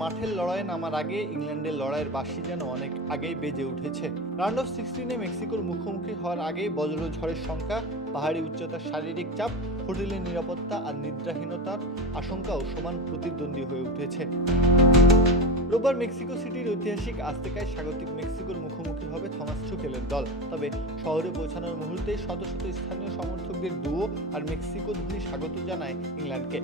মাঠের লড়াইয়ে নামার আগে ইংল্যান্ডের লড়াইয়ের বাঁশি যেন অনেক আগেই বেজে উঠেছে। রাউন্ড অফ 16-এ মেক্সিকোর মুখোমুখি হওয়ার আগেই বজ্রঝড়ের সংখ্যা, পাহাড়ি উচ্চতার শারীরিক চাপ, হোটেলের নিরাপত্তা আর নিদ্রাহীনতার আশঙ্কাও সমান প্রতিদ্বন্দ্বী হয়ে উঠেছে। রোববার মেক্সিকো সিটির ঐতিহাসিক আজতেকায় স্বাগতিক মেক্সিকোর মুখোমুখি হবে থমাস টুখেলের দল। তবে শহরে পৌঁছানোর মুহূর্তেই শত শত স্থানীয় সমর্থকদের দুয়ো আর মেক্সিকো ধ্বনি স্বাগত জানায় ইংল্যান্ডকে।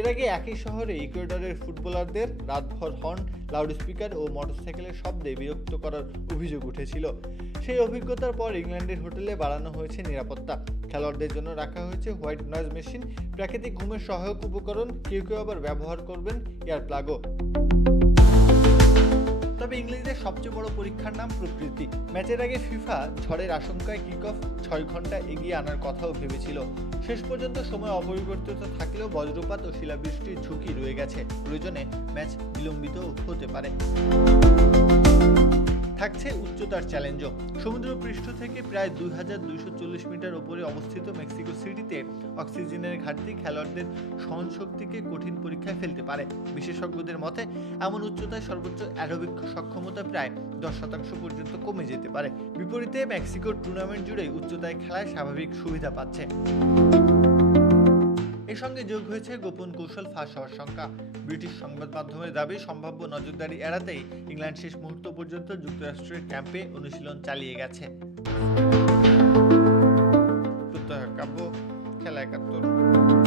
এর আগে একই শহরে ইকুয়েডরের ফুটবলারদের রাতভর হর্ন, লাউডস্পিকার ও মোটরসাইকেলের শব্দে বিরক্ত করার অভিযোগ উঠেছিল। সেই অভিজ্ঞতার পর ইংল্যান্ডের হোটেলে বাড়ানো হয়েছে নিরাপত্তা। খেলোয়াড়দের জন্য রাখা হয়েছে হোয়াইট নয়েজ মেশিন, প্রাকৃতিক ঘুমের সহায়ক উপকরণ, কেউ কেউ আবার ব্যবহার করবেন এয়ার প্লাগও। তবে ইংরেজদের সবচেয়ে বড় পরীক্ষার নাম প্রকৃতি। ম্যাচের আগে ফিফা ঝড়ের আশঙ্কায় কিক অফ 6 ঘন্টা এগিয়ে আনার কথাও ভেবেছিল। শেষ পর্যন্ত সময় অপরিবর্তিত থাকলেও বজ্রপাত ও শিলাবৃষ্টির ঝুঁকি রয়ে গেছে। প্রয়োজনে ম্যাচ বিলম্বিত হতে পারে। থাকছে উচ্চতার চ্যালেঞ্জও। সমুদ্রপৃষ্ঠ থেকে প্রায় 2240 মিটার উপরে অবস্থিত মেক্সিকো সিটিতে অক্সিজেনের ঘাটতি খেলোয়াড়দের সহনশক্তিকে কঠিন পরীক্ষায় ফেলতে পারে। বিশেষজ্ঞদের মতে এমন উচ্চতায় সর্বোচ্চ অ্যারোবিক সক্ষমতা প্রায় 10% পর্যন্ত কমে যেতে পারে। বিপরীতে মেক্সিকোর টুর্নামেন্ট জুড়ে উচ্চতায় খেলায় স্বাভাবিক সুবিধা পাচ্ছে। এর সঙ্গে যোগ হয়েছে গোপন কৌশল ফাঁস হওয়ার সংখ্যা। ব্রিটিশ সংবাদ মাধ্যমের দাবি, সম্ভাব্য নজরদারি এড়াতেই ইংল্যান্ড শেষ মুহূর্ত পর্যন্ত যুক্তরাষ্ট্রের ক্যাম্পে অনুশীলন চালিয়ে গেছে। প্রত্যহ কাব্য, খেলা ৭১।